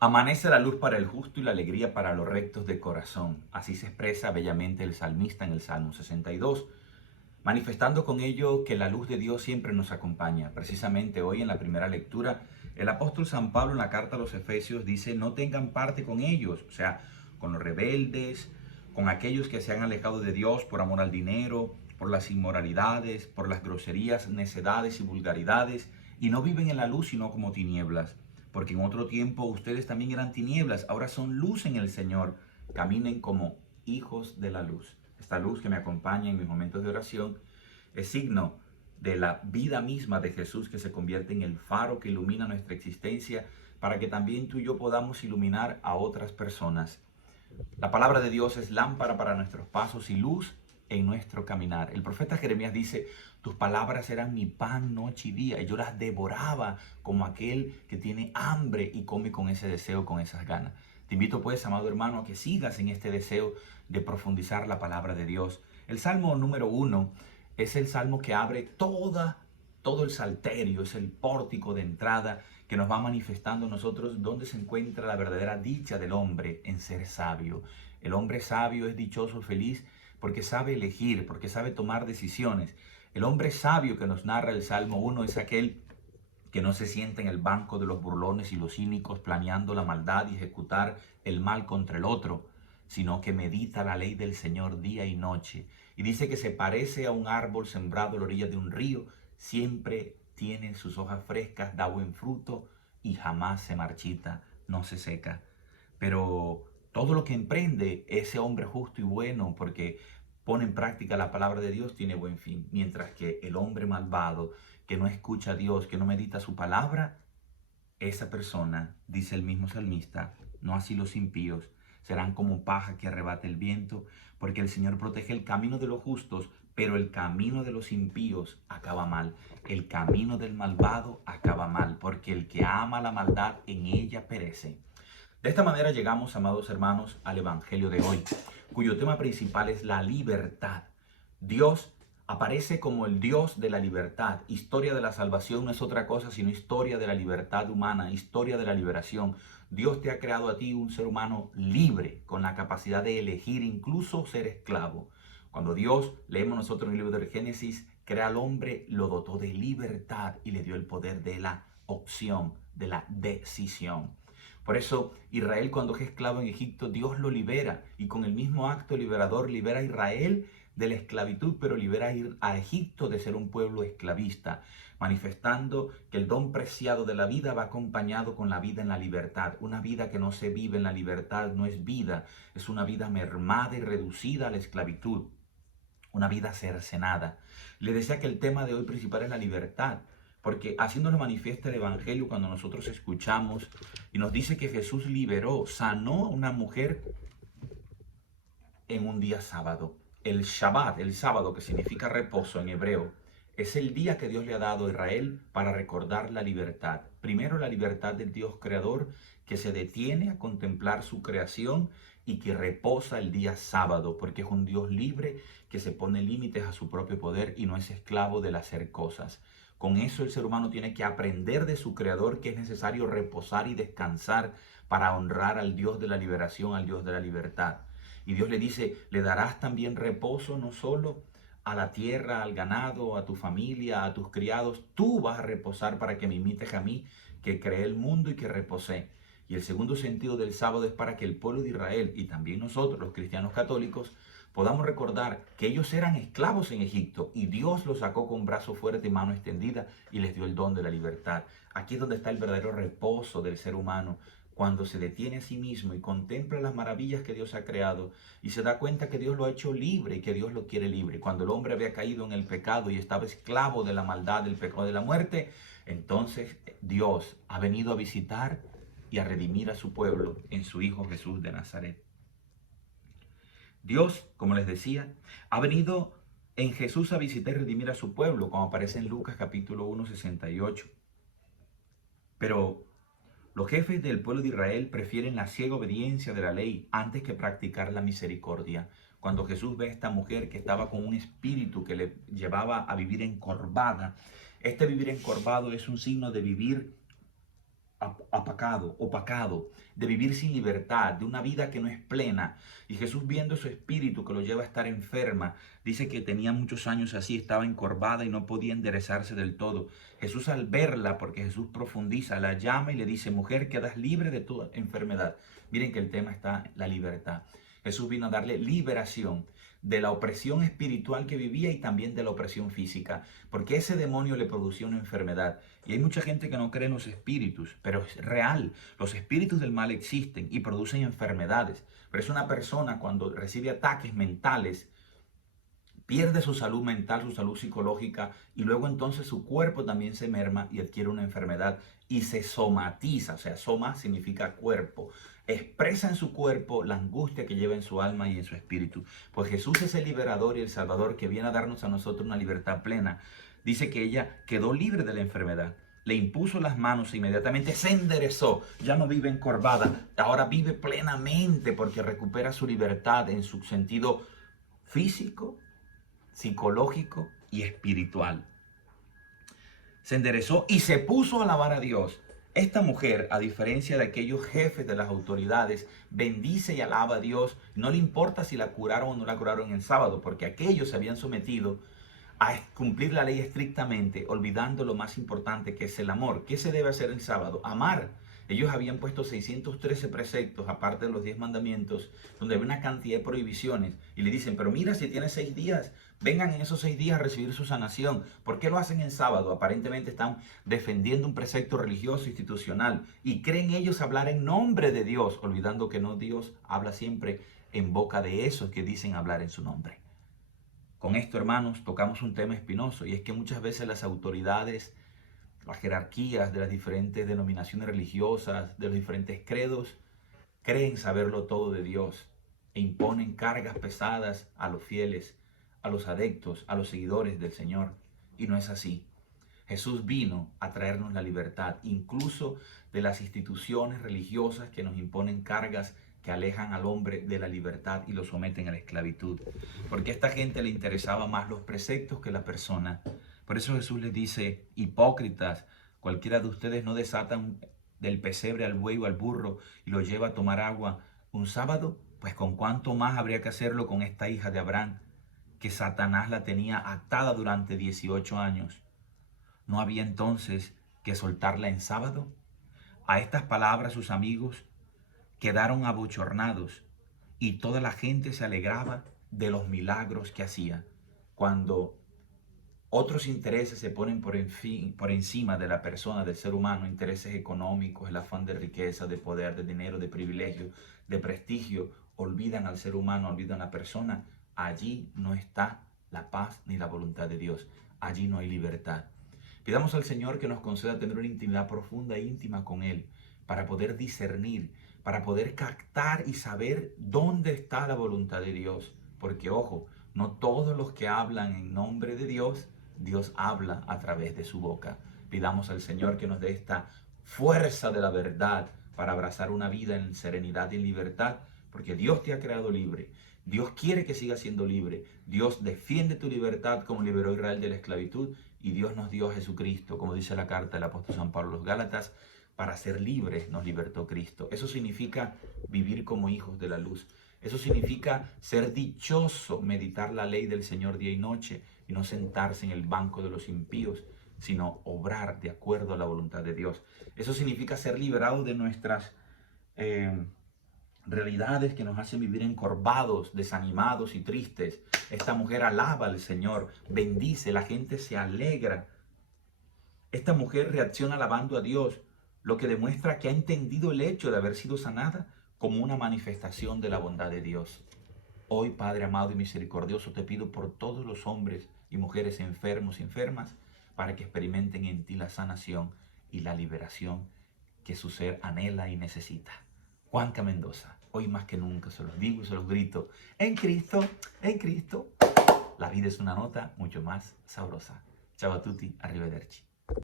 Amanece la luz para el justo y la alegría para los rectos de corazón. Así se expresa bellamente el salmista en el Salmo 62, manifestando con ello que la luz de Dios siempre nos acompaña. Precisamente hoy en la primera lectura, el apóstol San Pablo en la carta a los Efesios dice: no tengan parte con ellos, o sea, con los rebeldes, con aquellos que se han alejado de Dios por amor al dinero, por las inmoralidades, por las groserías, necedades y vulgaridades, y no viven en la luz sino como tinieblas. Porque en otro tiempo ustedes también eran tinieblas, ahora son luz en el Señor. Caminen como hijos de la luz. Esta luz que me acompaña en mis momentos de oración es signo de la vida misma de Jesús, que se convierte en el faro que ilumina nuestra existencia para que también tú y yo podamos iluminar a otras personas. La palabra de Dios es lámpara para nuestros pasos y luz en nuestro caminar. El profeta Jeremías dice: tus palabras eran mi pan noche y día, y yo las devoraba como aquel que tiene hambre y come con ese deseo, con esas ganas. Te invito pues, amado hermano, a que sigas en este deseo de profundizar la palabra de Dios. El Salmo número 1 es el salmo que abre todo el salterio, es el pórtico de entrada que nos va manifestando a nosotros dónde se encuentra la verdadera dicha del hombre en ser sabio. El hombre sabio es dichoso, feliz, porque sabe elegir, porque sabe tomar decisiones. El hombre sabio que nos narra el Salmo 1 es aquel que no se sienta en el banco de los burlones y los cínicos planeando la maldad y ejecutar el mal contra el otro, sino que medita la ley del Señor día y noche. Y dice que se parece a un árbol sembrado a la orilla de un río, siempre tiene sus hojas frescas, da buen fruto y jamás se marchita, no se seca. Pero todo lo que emprende ese hombre justo y bueno, porque pone en práctica la palabra de Dios, tiene buen fin. Mientras que el hombre malvado, que no escucha a Dios, que no medita su palabra, esa persona, dice el mismo salmista, no así los impíos, serán como paja que arrebata el viento, porque el Señor protege el camino de los justos, pero el camino de los impíos acaba mal. El camino del malvado acaba mal, porque el que ama la maldad en ella perece. De esta manera llegamos, amados hermanos, al Evangelio de hoy, cuyo tema principal es la libertad. Dios aparece como el Dios de la libertad. Historia de la salvación no es otra cosa sino historia de la libertad humana, historia de la liberación. Dios te ha creado a ti un ser humano libre, con la capacidad de elegir, incluso ser esclavo. Cuando Dios, leemos nosotros en el libro del Génesis, crea al hombre, lo dotó de libertad y le dio el poder de la opción, de la decisión. Por eso Israel, cuando es esclavo en Egipto, Dios lo libera, y con el mismo acto liberador libera a Israel de la esclavitud, pero libera a Egipto de ser un pueblo esclavista, manifestando que el don preciado de la vida va acompañado con la vida en la libertad. Una vida que no se vive en la libertad no es vida, es una vida mermada y reducida a la esclavitud, una vida cercenada. Le decía que el tema de hoy principal es la libertad, porque así nos lo manifiesta el Evangelio cuando nosotros escuchamos y nos dice que Jesús liberó, sanó a una mujer en un día sábado. El Shabbat, el sábado, que significa reposo en hebreo, es el día que Dios le ha dado a Israel para recordar la libertad. Primero, la libertad del Dios creador, que se detiene a contemplar su creación y que reposa el día sábado, porque es un Dios libre que se pone límites a su propio poder y no es esclavo del hacer cosas. Con eso el ser humano tiene que aprender de su creador que es necesario reposar y descansar para honrar al Dios de la liberación, al Dios de la libertad. Y Dios le dice: le darás también reposo no solo a la tierra, al ganado, a tu familia, a tus criados. Tú vas a reposar para que me imites a mí, que creé el mundo y que reposé. Y el segundo sentido del sábado es para que el pueblo de Israel y también nosotros, los cristianos católicos, podamos recordar que ellos eran esclavos en Egipto y Dios los sacó con brazo fuerte y mano extendida y les dio el don de la libertad. Aquí es donde está el verdadero reposo del ser humano, cuando se detiene a sí mismo y contempla las maravillas que Dios ha creado y se da cuenta que Dios lo ha hecho libre y que Dios lo quiere libre. Cuando el hombre había caído en el pecado y estaba esclavo de la maldad, del pecado, de la muerte, entonces Dios ha venido a visitar y a redimir a su pueblo en su Hijo Jesús de Nazaret. Dios, como les decía, ha venido en Jesús a visitar y redimir a su pueblo, como aparece en Lucas capítulo 1, 68. Pero los jefes del pueblo de Israel prefieren la ciega obediencia de la ley antes que practicar la misericordia. Cuando Jesús ve a esta mujer que estaba con un espíritu que le llevaba a vivir encorvada, este vivir encorvado es un signo de vivir opacado, de vivir sin libertad, de una vida que no es plena. Y Jesús, viendo su espíritu que lo lleva a estar enferma, dice que tenía muchos años así, estaba encorvada y no podía enderezarse del todo. Jesús, al verla, porque Jesús profundiza, la llama y le dice: mujer, quedas libre de tu enfermedad. Miren que el tema está en la libertad. Jesús vino a darle liberación de la opresión espiritual que vivía y también de la opresión física, porque ese demonio le producía una enfermedad. Y hay mucha gente que no cree en los espíritus, pero es real. Los espíritus del mal existen y producen enfermedades. Pero es una persona, cuando recibe ataques mentales, pierde su salud mental, su salud psicológica, y luego entonces su cuerpo también se merma y adquiere una enfermedad y se somatiza. O sea, soma significa cuerpo. Expresa en su cuerpo la angustia que lleva en su alma y en su espíritu. Pues Jesús es el liberador y el salvador que viene a darnos a nosotros una libertad plena. Dice que ella quedó libre de la enfermedad. Le impuso las manos e inmediatamente se enderezó. Ya no vive encorvada, ahora vive plenamente porque recupera su libertad en su sentido físico, psicológico y espiritual. Se enderezó y se puso a alabar a Dios. Esta mujer, a diferencia de aquellos jefes de las autoridades, bendice y alaba a Dios. No le importa si la curaron o no la curaron el sábado, porque aquellos se habían sometido a cumplir la ley estrictamente, olvidando lo más importante, que es el amor. ¿Qué se debe hacer el sábado? Amar. Ellos habían puesto 613 preceptos, aparte de los 10 mandamientos, donde había una cantidad de prohibiciones. Y le dicen: pero mira, si tienes 6 días, vengan en esos 6 días a recibir su sanación. ¿Por qué lo hacen en sábado? Aparentemente están defendiendo un precepto religioso institucional. Y creen ellos hablar en nombre de Dios, olvidando que no, Dios habla siempre en boca de esos que dicen hablar en su nombre. Con esto, hermanos, tocamos un tema espinoso, y es que muchas veces las autoridades, las jerarquías de las diferentes denominaciones religiosas, de los diferentes credos, creen saberlo todo de Dios e imponen cargas pesadas a los fieles, a los adeptos, a los seguidores del Señor. Y no es así. Jesús vino a traernos la libertad, incluso de las instituciones religiosas que nos imponen cargas que alejan al hombre de la libertad y lo someten a la esclavitud. Porque a esta gente le interesaba más los preceptos que la persona. Por eso Jesús les dice: hipócritas, cualquiera de ustedes no desatan del pesebre al buey o al burro y lo lleva a tomar agua un sábado. Pues con cuánto más habría que hacerlo con esta hija de Abraham, que Satanás la tenía atada durante 18 años. ¿No había entonces que soltarla en sábado? A estas palabras sus amigos quedaron abochornados y toda la gente se alegraba de los milagros que hacía. Cuando otros intereses se ponen por encima de la persona, del ser humano, intereses económicos, el afán de riqueza, de poder, de dinero, de privilegio, de prestigio, olvidan al ser humano, olvidan a la persona, allí no está la paz ni la voluntad de Dios. Allí no hay libertad. Pidamos al Señor que nos conceda tener una intimidad profunda e íntima con Él, para poder discernir, para poder captar y saber dónde está la voluntad de Dios. Porque, ojo, no todos los que hablan en nombre de Dios, Dios habla a través de su boca. Pidamos al Señor que nos dé esta fuerza de la verdad para abrazar una vida en serenidad y en libertad, porque Dios te ha creado libre. Dios quiere que sigas siendo libre. Dios defiende tu libertad como liberó a Israel de la esclavitud, y Dios nos dio a Jesucristo, como dice la carta del apóstol San Pablo a los Gálatas: para ser libres nos libertó Cristo. Eso significa vivir como hijos de la luz. Eso significa ser dichoso, meditar la ley del Señor día y noche, y no sentarse en el banco de los impíos, sino obrar de acuerdo a la voluntad de Dios. Eso significa ser liberados de nuestras realidades que nos hacen vivir encorvados, desanimados y tristes. Esta mujer alaba al Señor, bendice, la gente se alegra. Esta mujer reacciona alabando a Dios, lo que demuestra que ha entendido el hecho de haber sido sanada como una manifestación de la bondad de Dios. Hoy, Padre amado y misericordioso, te pido por todos los hombres y mujeres enfermos y enfermas, para que experimenten en ti la sanación y la liberación que su ser anhela y necesita. Juanca Mendoza, hoy más que nunca se los digo y se los grito: en Cristo, la vida es una nota mucho más sabrosa. Ciao a tutti, arrivederci.